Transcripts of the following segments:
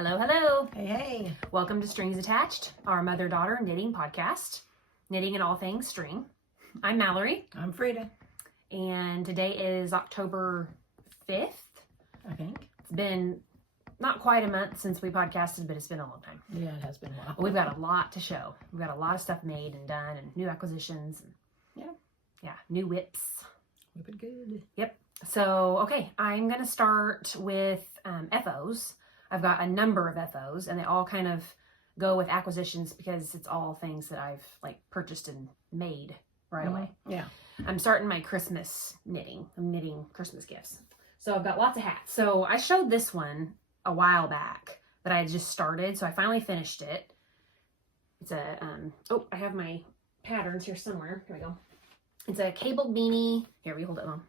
Hello, hello. Hey, hey. Welcome to Strings Attached, our mother-daughter knitting podcast, knitting and all things string. I'm Mallory. I'm Frida. And today is October 5th. I think. It's been not quite a month since we podcasted, but it's been a long time. Yeah, it has been a while. We've got a lot to show. We've got a lot of stuff made and done and new acquisitions. And, yeah, new whips. Whip it good. Yep. So, okay, I'm going to start with FOs. I've got a number of FOs, and they all kind of go with acquisitions because it's all things that I've like purchased and made right away. Yeah. I'm starting my Christmas knitting. I'm knitting Christmas gifts. So I've got lots of hats. So I showed this one a while back that I had just started. So I finally finished it. It's a, oh, I have my patterns here somewhere. Here we go. It's a cabled beanie. Here, we hold it on.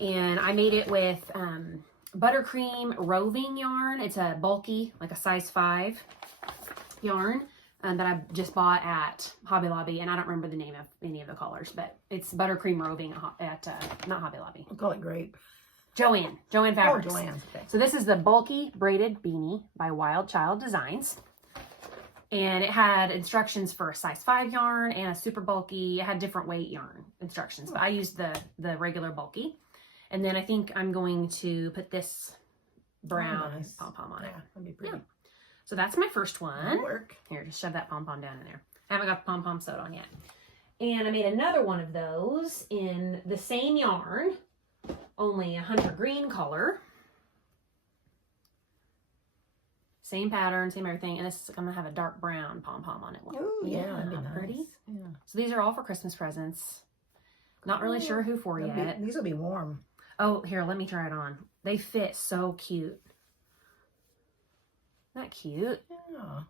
And I made it with Buttercream Roving yarn. It's a bulky, like a size 5 yarn that I just bought at Hobby Lobby. And I don't remember the name of any of the colors, but it's Buttercream Roving at not Hobby Lobby. We'll call it grape. Joanne Fabrics. Oh, Joanne's. Okay. So this is the bulky braided beanie by Wild Child Designs. And it had instructions for a size 5 yarn and a super bulky. It had different weight yarn instructions, but I used the regular bulky. And then I think I'm going to put this brown pom-pom on it. Yeah, that'd be pretty. Yeah. So that's my first one. That'll work. Here, just shove that pom-pom down in there. I haven't got the pom-pom sewed on yet. And I made another one of those in the same yarn, only a hunter green color. Same pattern, same everything. And this is going to have a dark brown pom-pom on it. Oh, yeah, that'd be nice. Pretty. Yeah. So these are all for Christmas presents. Not really sure who for yet. These will be warm. Oh, here, let me try it on. They fit so cute. Isn't that cute? Yeah.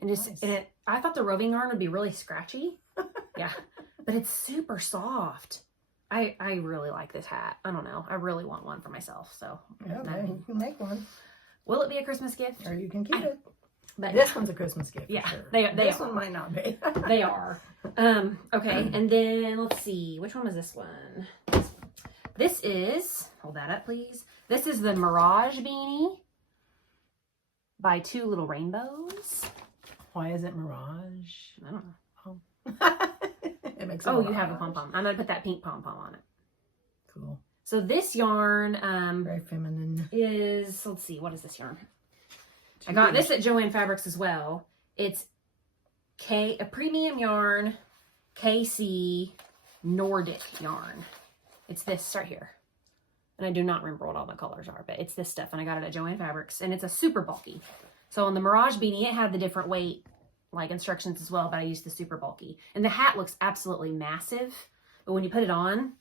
And just, Nice. I thought the roving yarn would be really scratchy. Yeah, but it's super soft. I really like this hat. I don't know. I really want one for myself. So Yeah, you can make one. Will it be a Christmas gift? Or you can keep it. But This one's a Christmas gift. Yeah, for sure. they This are. one might not be. They are. Okay, and then let's see. Which one was this one? This is, hold that up, please. This is the Mirage Beanie by Two Little Rainbows. Why is it Mirage? I don't know. Oh. It makes Oh, you have a pom-pom. I'm going to put that pink pom-pom on it. Cool. So this yarn Very feminine. is, let's see, what is this yarn? I got this at Joanne Fabrics as well. It's a premium yarn, KC Nordic yarn. It's this right here. And I do not remember what all the colors are, but it's this stuff. And I got it at Joanne Fabrics. And it's a super bulky. So on the Mirage Beanie, it had the different weight like instructions as well, but I used the super bulky. And the hat looks absolutely massive. But when you put it on,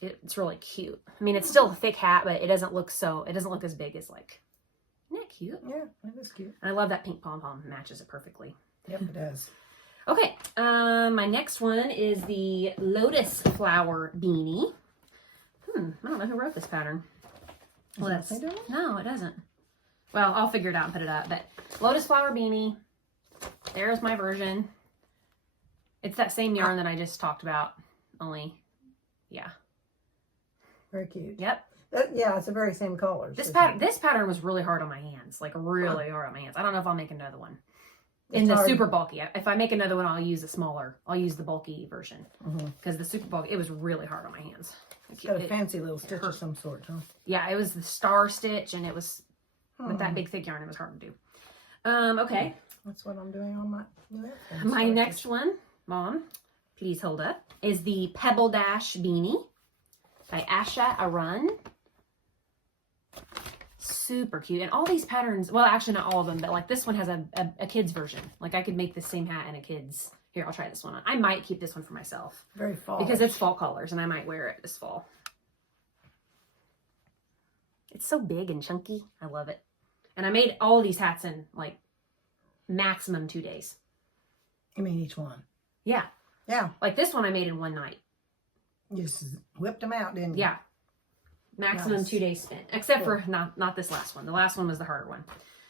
it's really cute. I mean, it's still a thick hat, but it doesn't look as big as like, isn't that cute? Yeah, that is cute. And I love that pink pom-pom. Matches it perfectly. Yep, it does. Okay, my next one is the Lotus Flower Beanie. I don't know who wrote this pattern. Does it say that? No, it doesn't. Well, I'll figure it out and put it up. But Lotus Flower Beanie, there's my version. It's that same yarn that I just talked about, only, yeah. Very cute. Yep. Yeah, it's the very same colors. This pattern was really hard on my hands, like really hard on my hands. I don't know if I'll make another one. In the super bulky. If I make another one, I'll use the bulky version. Because the super bulky, it was really hard on my hands. It's got a fancy little stitch of some sort, huh? Yeah, it was the star stitch, and it was, with that big thick yarn, it was hard to do. Okay. That's what I'm doing on my new outfit. My next one, Mom, please hold up, is the Pebbledash Beanie by Asha Arun. Super cute. And all these patterns, well, actually not all of them, but like this one has a kid's version. Like I could make the same hat in a kid's. Here, I'll try this one on. I might keep this one for myself. Very fall. Because it's fall colors and I might wear it this fall. It's so big and chunky. I love it. And I made all of these hats in like maximum 2 days. You mean each one? Yeah. Yeah. Like this one I made in one night. You just whipped them out, didn't you? Yeah. Maximum Nice. 2 days spent. Except for not this last one. The last one was the harder one.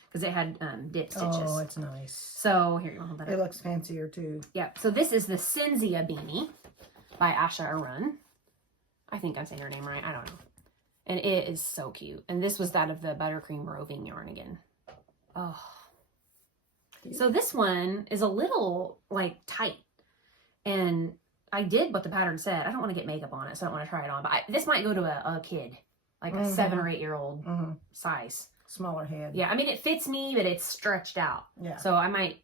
Because it had dip stitches. Oh, it's nice. So here you go. Hold that It up. looks fancier too. Yeah. So this is the Cinzia Beanie by Asha Arun. I think I'm saying her name right. I don't know. And it is so cute. And this was that of the Buttercream Roving yarn again. Oh. So this one is a little like tight. And I did what the pattern said. I don't want to get makeup on it, so I don't want to try it on. But this might go to a kid, like a 7 or 8 year old size. Smaller head. Yeah, I mean, it fits me, but it's stretched out. Yeah. So I might,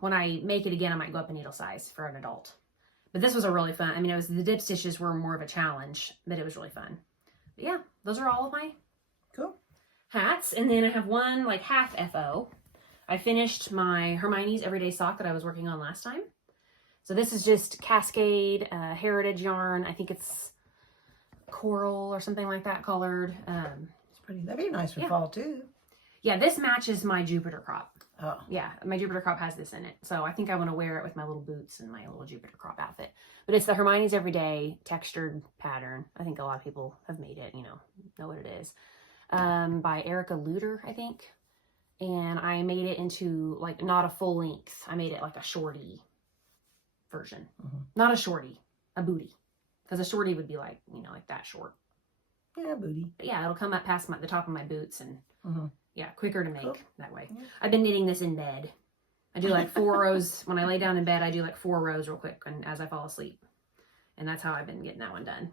when I make it again, I might go up a needle size for an adult. But this was a really fun, I mean, it was, the dip stitches were more of a challenge, but it was really fun. But yeah, those are all of my cool hats. And then I have one like half FO. I finished my Hermiones Everyday Sock that I was working on last time. So this is just Cascade Heritage yarn. I think it's coral or something like that colored. It's pretty. That'd be nice for fall too. Yeah, this matches my Jupiter crop. Oh. Yeah, my Jupiter crop has this in it. So I think I want to wear it with my little boots and my little Jupiter crop outfit. But it's the Hermiones Everyday textured pattern. I think a lot of people have made it, you know what it is. By Leuder, I think. And I made it into like not a full length. I made it like a shorty version. Not a shorty, a booty. Because a shorty would be like, you know, like that short. Yeah, booty. But yeah, it'll come up past the top of my boots and yeah, quicker to make that way. Yeah. I've been knitting this in bed. I do like 4 rows. When I lay down in bed, I do like 4 rows real quick and as I fall asleep. And that's how I've been getting that one done.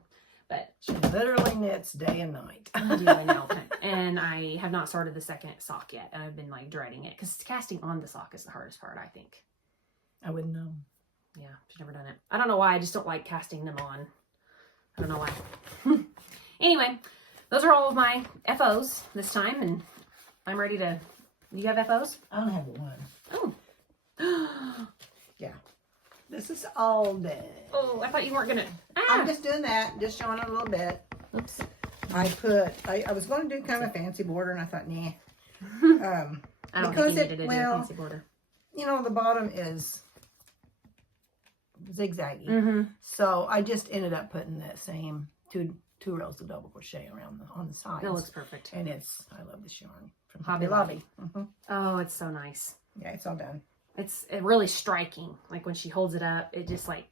But she literally knits day and night. I do, I know. And I have not started the second sock yet. And I've been like dreading it. Because casting on the sock is the hardest part, I think. I wouldn't know. Yeah, she's never done it. I don't know why. I just don't like casting them on. I don't know why. Anyway, those are all of my FOs this time. And I'm ready to... Do you have FOs? I don't have one. Oh. Yeah. This is all day. Oh, I thought you weren't going to... I'm just doing that. Just showing it a little bit. Oops. I was going to do kind of a fancy border, and I thought, nah. I don't because think you needed to do a fancy border. You know, the bottom is zigzaggy. So I just ended up putting that same two rows of double crochet around on the sides. It looks perfect. And I love this yarn from Hobby Lobby. Oh, it's so nice. Yeah, it's all done. It's really striking. Like when she holds it up, it just like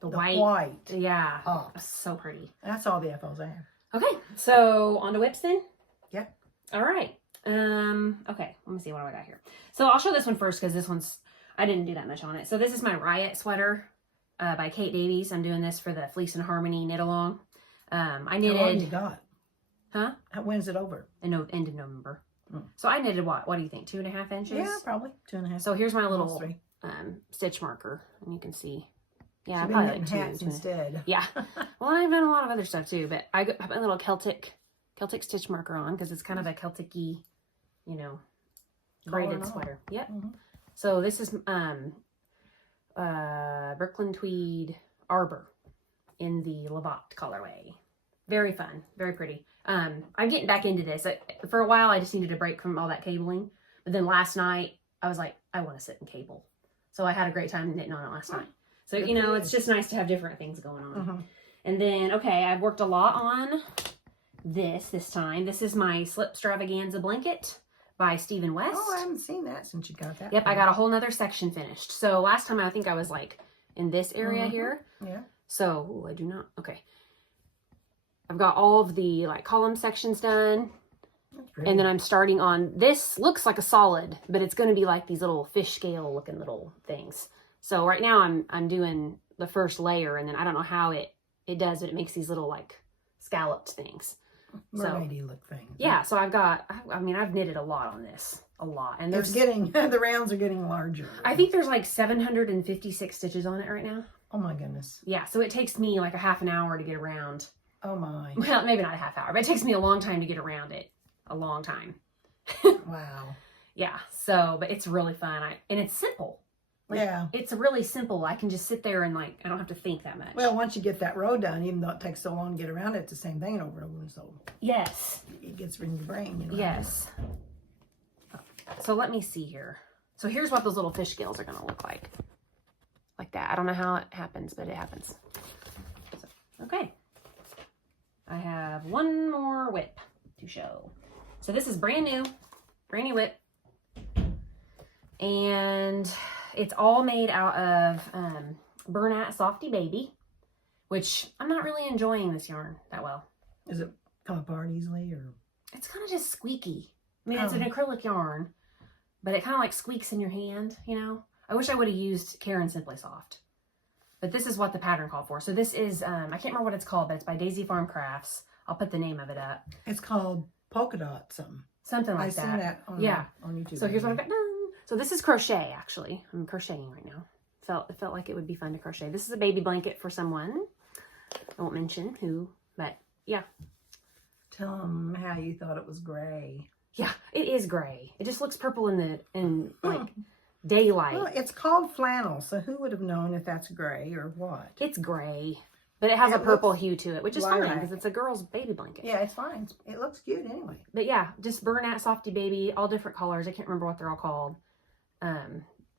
the white. Yeah. Oh, so pretty. that's all the FLs I have. Okay, so on to whips then? Yep. All right. Okay, let me see what I got here. So I'll show this one first because this one's, I didn't do that much on it. So this is my Wryit sweater by Kate Davies. I'm doing this for the Fleece and Harmony knit along. I knitted. How long you got? Huh? When's it over? End of November. So I knitted what? What do you think? 2.5 inches? Yeah, probably 2.5. So here's my little 3. stitch marker, and you can see. Yeah, I've probably been like knitting 2. hats instead. Yeah. Well, I've done a lot of other stuff too, but I got my little Celtic stitch marker on because it's kind of a Celtic-y, you know, braided sweater. Yep. So this is Brooklyn Tweed Arbor in the Lovat colorway. Very fun, very pretty. I'm getting back into this. For a while, I just needed a break from all that cabling. But then last night, I was like, I want to sit and cable. So I had a great time knitting on it last night. So, you know, it's just nice to have different things going on. And then, okay, I've worked a lot on this time. This is my Slipstravaganza Blanket by Stephen West. Oh, I haven't seen that since you got that. Yep, I got a whole nother section finished. So last time, I think I was like in this area here. Yeah. So, I do not, okay. I've got all of the like column sections done. And then I'm starting on, this looks like a solid, but it's going to be like these little fish scale looking little things. So right now I'm doing the first layer, and then I don't know how it does, but it makes these little like scalloped things. Mermaidy look things. Yeah, so I've knitted a lot on this. A lot. And there's the rounds are getting larger. I think there's like 756 stitches on it right now. Oh my goodness. Yeah, so it takes me like a half an hour to get around. Oh my. Well, maybe not a half hour, but it takes me a long time to get around it. A long time. Wow. Yeah, so, but it's really fun. And it's simple. Like, yeah. It's really simple. I can just sit there and like, I don't have to think that much. Well, once you get that row done, even though it takes so long to get around it, it's the same thing over and over. So yes. It gets in your brain. You know. Yes. So let me see here. So here's what those little fish scales are going to look like. Like that. I don't know how it happens, but it happens. So, okay. I have one more whip to show. So this is brand new whip. And it's all made out of Bernat Softee Baby, which I'm not really enjoying this yarn that well. Is it come apart easily, or? It's kind of just squeaky. I mean, it's an acrylic yarn, but it kind of like squeaks in your hand, you know? I wish I would have used Karen Simply Soft. But this is what the pattern called for. So this is, I can't remember what it's called, but it's by Daisy Farm Crafts. I'll put the name of it up. It's called Polka Dot something. Something like that. I've seen that on, on YouTube. So here's what I've got done. So this is crochet, actually. I'm crocheting right now. It felt like it would be fun to crochet. This is a baby blanket for someone. I won't mention who, but yeah. Tell them how you thought it was gray. Yeah, it is gray. It just looks purple in like daylight. Well, it's called flannel, so who would have known if that's gray or what? It's gray, but it has a purple hue to it, which is fine because it's a girl's baby blanket. Yeah, it's fine. It looks cute anyway. But yeah, just Bernat Softee Baby, all different colors. I can't remember what they're all called.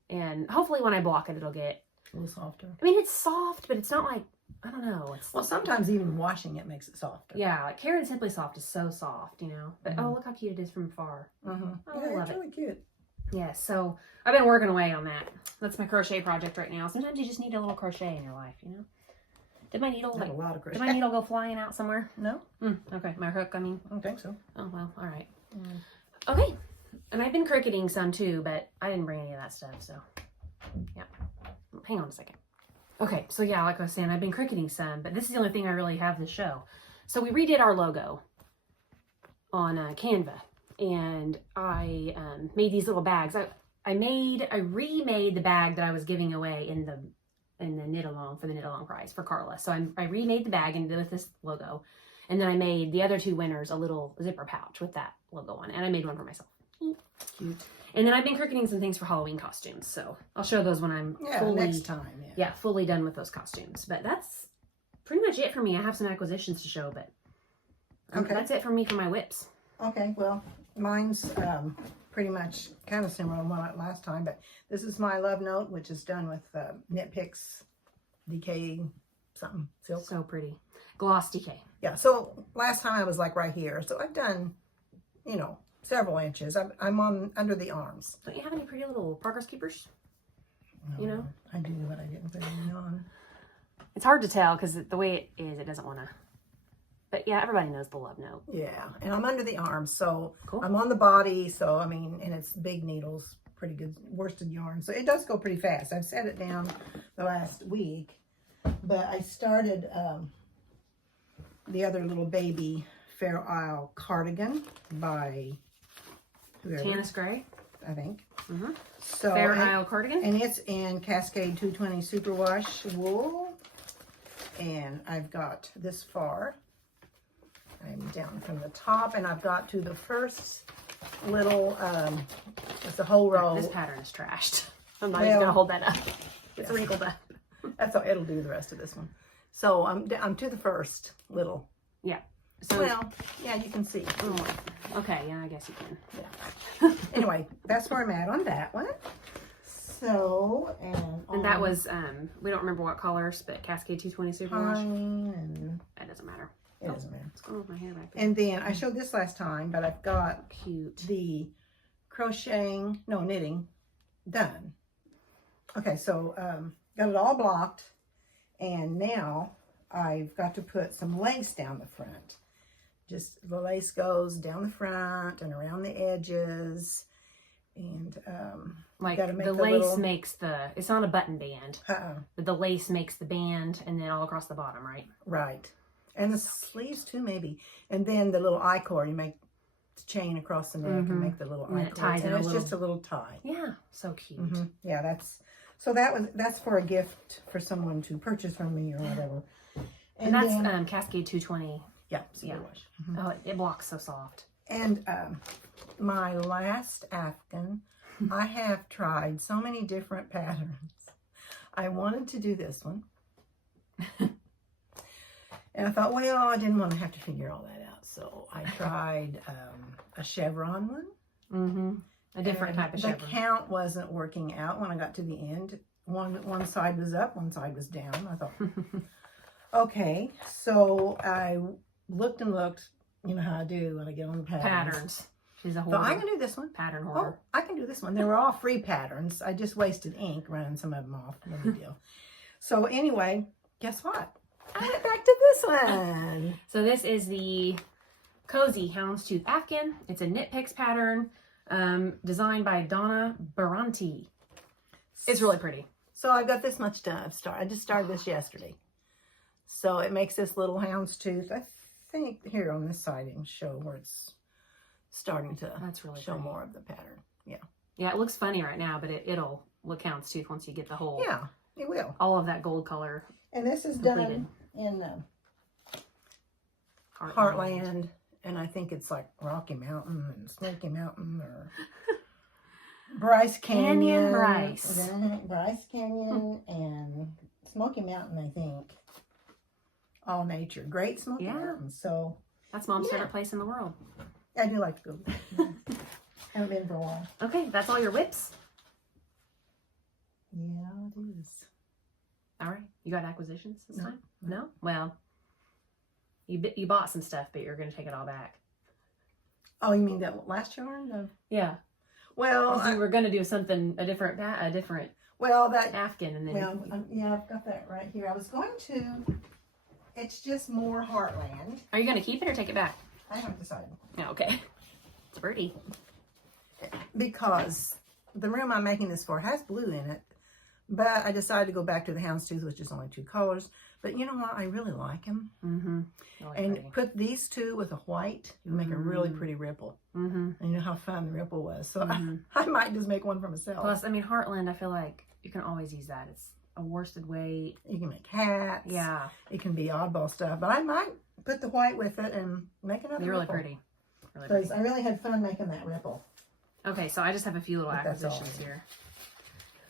And hopefully when I block it, it'll get a little softer. I mean, it's soft, but it's not like, I don't know. Well, sometimes even washing it makes it softer. Yeah, like Karen Simply Soft is so soft, you know. But oh, look how cute it is from afar. Oh, I love it's really cute. Yeah, so I've been working away on that. That's my crochet project right now. Sometimes you just need a little crochet in your life, you know. Did my needle a lot of crochet. Did my needle go flying out somewhere? No. Okay, my hook, I mean. I don't think so. Oh, well, all right. Okay, and I've been cricketing some too, but I didn't bring any of that stuff, so yeah. Hang on a second. Okay, so yeah, like I was saying, I've been cricketing some, but this is the only thing I really have to show. So we redid our logo on Canva, and I made these little bags. I remade the bag that I was giving away in the knit along for the knit along prize for Carla. So I remade the bag and did with this logo, and then I made the other two winners a little zipper pouch with that logo on it, and I made one for myself. Cute. And then I've been cricketing some things for Halloween costumes, so I'll show those when I'm fully, next time. fully done with those costumes. But that's pretty much it for me. I have some acquisitions to show, but that's it for me for my whips. Okay, well, mine's pretty much kind of similar to what last time, but this is my love note, which is done with Knit Picks DK something silk. So pretty. Gloss DK. Yeah, so last time I was like right here, so I've done, you know, several inches. I'm on under the arms. Don't you have any pretty little progress keepers? No, you know? I do, but I didn't put any on. It's hard to tell because the way it is, it doesn't want to. But yeah, everybody knows the love note. Yeah, and I'm under the arms, so cool. I'm on the body, so I mean, and it's big needles, pretty good worsted yarn. So it does go pretty fast. I've set it down the last week, but I started the other little baby Fair Isle cardigan by whoever. Tanis Gray, I think. So Fair Isle cardigan, and it's in Cascade 220 superwash wool, and I've got this far. I'm down from the top, and I've got to the first little it's a whole row. This pattern is trashed. I'm not even gonna hold that up. It's wrinkled up. That's how it'll do the rest of this one. So I'm to the first little. Yeah. So, well, yeah, you can see. Okay, yeah, I guess you can. Yeah. Anyway, that's where I'm at on that one. So, and that was, we don't remember what colors, but Cascade 220 Superwash. And that doesn't matter. It doesn't matter. What's going on with my hair back there? And then, I showed this last time, but I've got the knitting done. Okay, so, got it all blocked, and now I've got to put some lace down the front. Just the lace goes down the front and around the edges, and like gotta make the lace makes it's not a button band, but the lace makes the band, and then all across the bottom, right? Right, and the sleeves too, maybe, and then the little I-cord, you make the chain across the neck and make the little I-cord, and it's just a little tie. Yeah, so cute. Yeah, that's for a gift for someone to purchase from me or whatever. And that's then, Cascade 220. Yeah, superwash. Oh, it blocks so soft. And my last Afghan, I have tried so many different patterns. I wanted to do this one. And I thought, well, I didn't want to have to figure all that out. So I tried a chevron one. A different type of chevron. The count wasn't working out when I got to the end. One side was up, one side was down. I thought, okay. So I looked and looked. You know how I do when I get on the patterns. She's a hoarder. So I can do this one. Pattern hoarder. Oh, I can do this one. They were all free patterns. I just wasted ink running some of them off. No big deal. So anyway, guess what? I went back to this one. So this is the Cozy Houndstooth Afghan. It's a Knit Picks pattern, designed by Donna Baranti. It's really pretty. So I've got this much done. I just started this yesterday. So it makes this little houndstooth. I think here on this side it can show where it's starting to That's really show pretty. more of the pattern. Yeah. Yeah, it looks funny right now, but it'll look houndstooth once you get the whole. Yeah, it will. All of that gold color. And this is completed. done in Heartland. And I think it's like Rocky Mountain and Smoky Mountain or Bryce Canyon. Bryce. Bryce Canyon and Smoky Mountain, I think. All nature. Great Smoky Mountain. So that's Mom's favorite place in the world. I do like to go there. Haven't been for a while. Okay, that's all your whips? Yeah, it is. All right. You got acquisitions this No. time? No? Well, you bought some stuff, but you're going to take it all back. Oh, you mean that last yarn? No. Yeah. Well, You were going to do something, a different well, that Afghan, and then... Well, yeah, I've got that right here. I was going to, it's just more Heartland. Are you going to keep it or take it back? I haven't decided. Yeah, okay. It's pretty. Because the room I'm making this for has blue in it. But I decided to go back to the houndstooth, which is only 2 colors. But you know what? I really like them. Mm-hmm. Really And pretty. put these 2 with a white, you make a really pretty ripple. Mm-hmm. And you know how fun the ripple was. So Mm-hmm. I might just make one for myself. Plus, I mean, Heartland, I feel like you can always use that. It's a worsted weight. You can make hats. Yeah. It can be oddball stuff. But I might put the white with it and make another They're really ripple. pretty. Really Because pretty. I really had fun making that ripple. Okay, so I just have a few little But that's all. acquisitions here.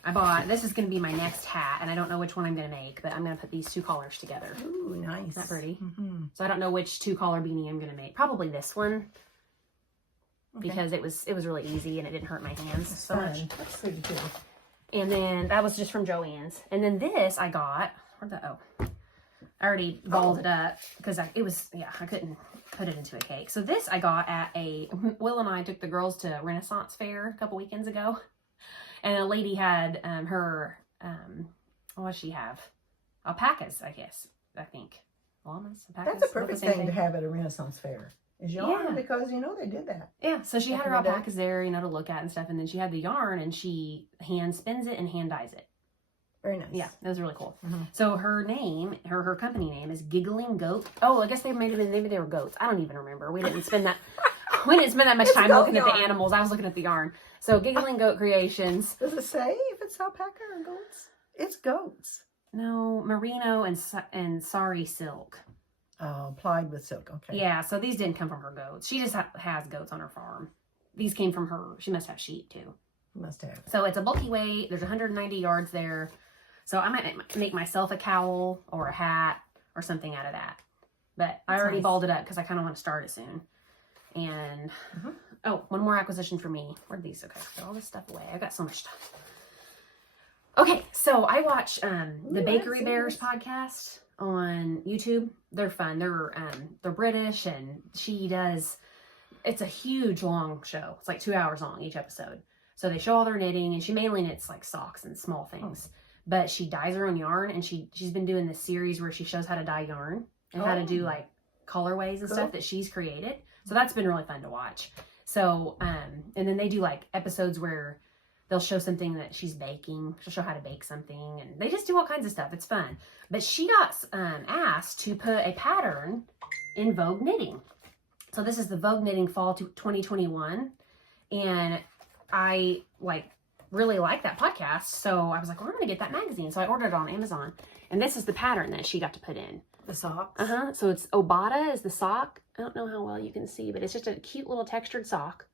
I bought, this is going to be my next hat, and I don't know which one I'm going to make, but I'm going to put these 2 collars together. Ooh, nice. Isn't that pretty? Mm-hmm. So I don't know which 2 collar beanie I'm going to make. Probably this one, Okay. because it was really easy and it didn't hurt my hands That's so much. fun. That's pretty too. And then that was just from Joann's. And then this I got, I already balled it up because I couldn't put it into a cake. So this I got at Will and I took the girls to Renaissance Fair a couple weekends ago. And a lady had what does she have? Alpacas, I guess. I think. Llamas? Alpacas? That's a perfect thing to have at a Renaissance fair. Is yarn, Yeah. because you know they did that. Yeah, so she had Back her in the day. alpacas there, to look at and stuff. And then she had the yarn and she hand spins it and hand dyes it. Very nice. Yeah, that was really cool. Mhm. So her name, her company name is Giggling Goat. Oh, I guess maybe they were goats. I don't even remember. We didn't spend that much It's time goat looking at the yarn. animals. I was looking at the yarn. So Giggling Goat Creations. Does it say if it's alpaca or goats? It's goats. No, merino and sari silk. Oh, applied with silk. Okay. Yeah, so these didn't come from her goats. She just has goats on her farm. These came from her. She must have sheep too. Must have. So it's a bulky weight. There's 190 yards there. So I might make myself a cowl or a hat or something out of that. But I That's already nice. balled it up because I kind of want to start it soon. And, one more acquisition for me. Where'd these? Okay, put all this stuff away. I got so much stuff. Okay, so I watch the Bakery Bears podcast on YouTube. They're fun. They're British, and she does. It's a huge long show. It's like 2 hours long each episode. So they show all their knitting, and she mainly knits like socks and small things. But she dyes her own yarn, and she's been doing this series where she shows how to dye yarn and how to do like colorways and stuff that she's created. So that's been really fun to watch. So and then they do like episodes where they'll show something that she's baking. She'll show how to bake something, and they just do all kinds of stuff. It's fun. But she got asked to put a pattern in Vogue Knitting. So this is the Vogue Knitting Fall 2021, and I really like that podcast. So I was like, well, I'm gonna get that magazine. So I ordered it on Amazon, and this is the pattern that she got to put in. The socks. So it's Obata is the sock. I don't know how well you can see, but it's just a cute little textured sock.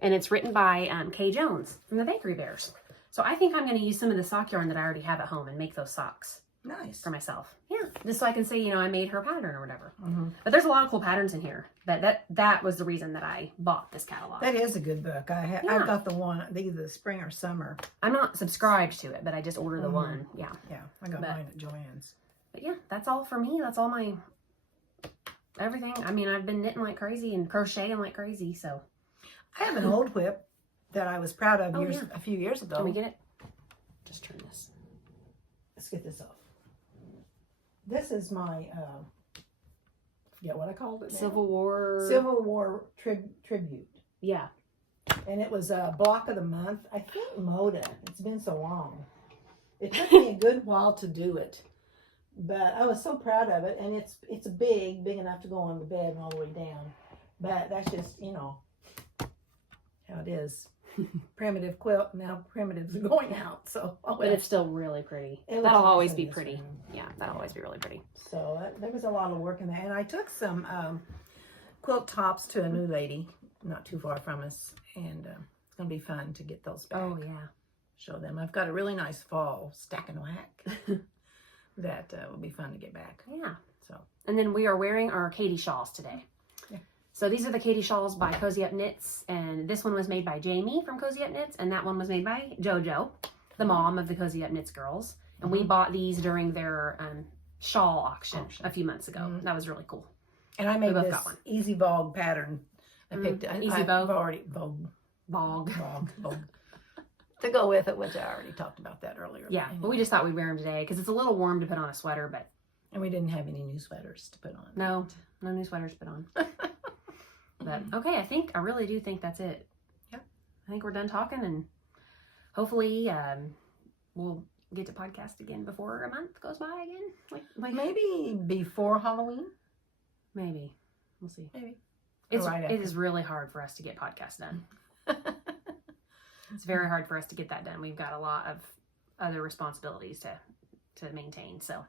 And it's written by Kay Jones from the Bakery Bears. So I think I'm going to use some of the sock yarn that I already have at home and make those socks Nice. for myself. Yeah, just so I can say, I made her pattern or whatever. Mm-hmm. But there's a lot of cool patterns in here. But that was the reason that I bought this catalog. That is a good book. Yeah. I've got the one, either the spring or summer. I'm not subscribed to it, but I just ordered the one. Yeah. Yeah, I got mine at Joann's. But yeah, that's all for me. That's all my everything. I mean, I've been knitting like crazy and crocheting like crazy, so. I have an old whip that I was proud of Oh, a few years ago. Can we get it? Just turn this. Let's get this off. This is my Get what I called it now? Civil War tribute. Yeah. And it was a block of the month. I think Moda. It's been so long. It took me a good while to do it. But I was so proud of it. And it's big enough to go on the bed and all the way down. But that's just, you know, how it is. Primitive quilt. Now primitives are going out. So, but it's still really pretty. That'll always be pretty. Yeah, that'll always be really pretty. So there was a lot of work in there. And I took some quilt tops to a new lady not too far from us. And it's going to be fun to get those back. Oh, yeah. Show them. I've got a really nice fall stack and whack that will be fun to get back. Yeah. So. And then we are wearing our Katie shawls today. Yeah. So these are the Katie shawls by Cozy Up Knits. And this one was made by Jamie from Cozy Up Knits. And that one was made by JoJo, the mom of the Cozy Up Knits girls. And we bought these during their shawl auction a few months ago. That was really cool. And I made this Easy Vogue pattern. I picked Easy Vogue. I've already Vogue. To go with it, which I already talked about that earlier. Yeah, but we just thought we'd wear them today because it's a little warm to put on a sweater, but... And we didn't have any new sweaters to put on. No new sweaters to put on. But, okay, I really do think that's it. Yep. I think we're done talking, and hopefully we'll get to podcast again before a month goes by again. Like maybe before Halloween? Maybe. We'll see. Maybe. It is really hard for us to get podcasts done. It's very hard for us to get that done. We've got a lot of other responsibilities to maintain. So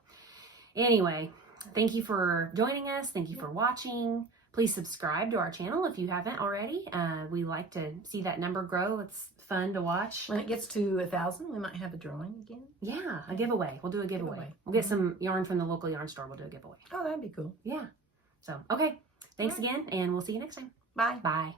anyway, thank you for joining us. Thank you for watching. Please subscribe to our channel if you haven't already. We like to see that number grow. It's fun to watch. When it gets to 1,000, we might have a drawing again. Yeah, a giveaway. We'll do a giveaway. We'll get some yarn from the local yarn store. We'll do a giveaway. Oh, that'd be cool. Yeah. So, okay. Thanks again, and we'll see you next time. Bye. Bye.